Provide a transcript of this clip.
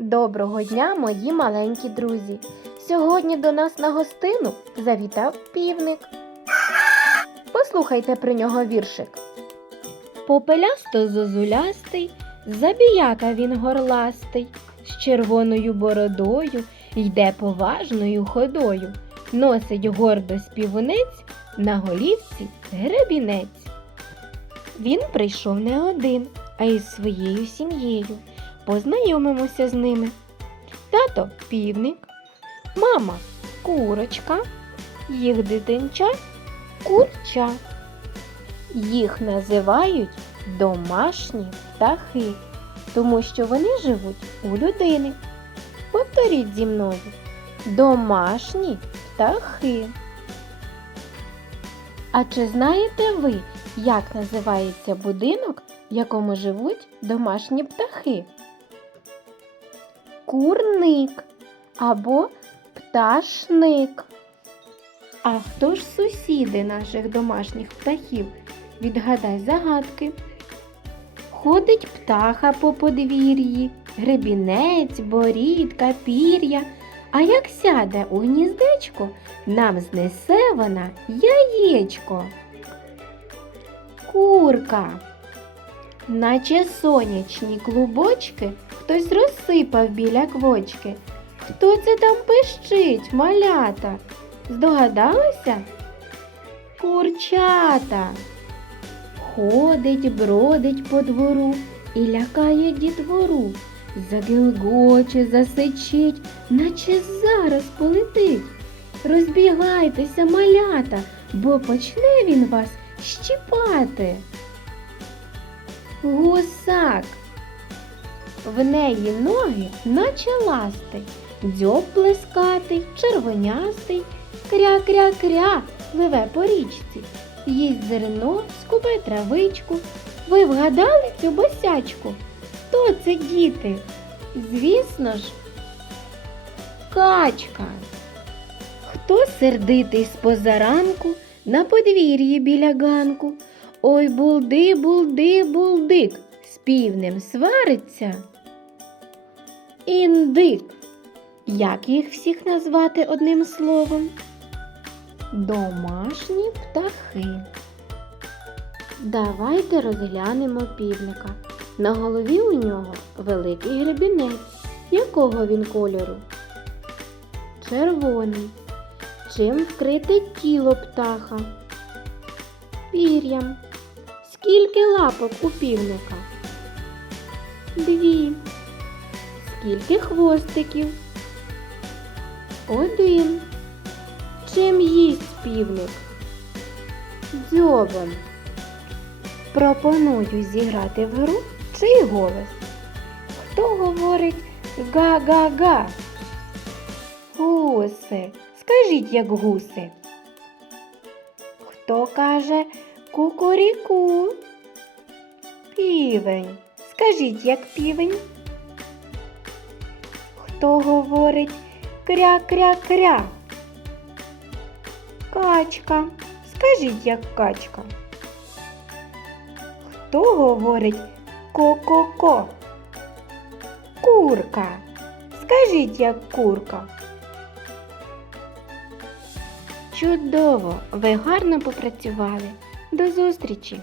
Доброго дня, мої маленькі друзі! Сьогодні до нас на гостину завітав півник. Послухайте про нього віршик. Попелясто зозулястий, забіяка він горластий, з червоною бородою йде поважною ходою, носить гордо співунець, на голівці гребінець. Він прийшов не один, а із своєю сім'єю. Познайомимося з ними. Тато півник, мама курочка, їх дитинча курча. Їх називають домашні птахи, тому що вони живуть у людини. Повторіть зі мною. Домашні птахи. А чи знаєте ви, як називається будинок, в якому живуть домашні птахи? Курник або пташник. А хто ж сусіди наших домашніх птахів? Відгадай загадки. Ходить птаха по подвір'ї, гребінець, борідка, пір'я. А як сяде у гніздечко, нам знесе вона яєчко. Курка. Наче сонячні клубочки хтось розсипав біля квочки. Хто це там пищить, малята? Здогадалися? Курчата. Ходить, бродить по двору і лякає дітвору. Загилгоче, засичить, наче зараз полетить. Розбігайтеся, малята, бо почне він вас щіпати. Гусак. В неї ноги, наче ласти, дзьоб плескатий, червонястий, кря-кря-кря пливе по річці, їсть зерно, скубе травичку. Ви вгадали цю босячку? Хто це діти? Звісно ж, качка. Хто сердитий з позаранку на подвір'ї біля ганку? Ой, булди, булди, булдик, з півнем свариться. Індик. Як їх всіх назвати одним словом? Домашні птахи. Давайте розглянемо півника. На голові у нього великий гребінець. Якого він кольору? Червоний. Чим вкрите тіло птаха? Пір'ям. Скільки лапок у півника? Дві. Скільки хвостиків? Один. Чим їсть півник? Дзьобом. Пропоную зіграти в гру чий голос. Хто говорить га-га-га? Гуси. Скажіть, як гуси. Хто каже кукуріку? Півень. Скажіть, як півень. Хто говорить кря-кря-кря? Качка. Скажіть, як качка. Хто говорить ко-ко-ко? Курка. Скажіть, як курка. Чудово! Ви гарно попрацювали. До зустрічі!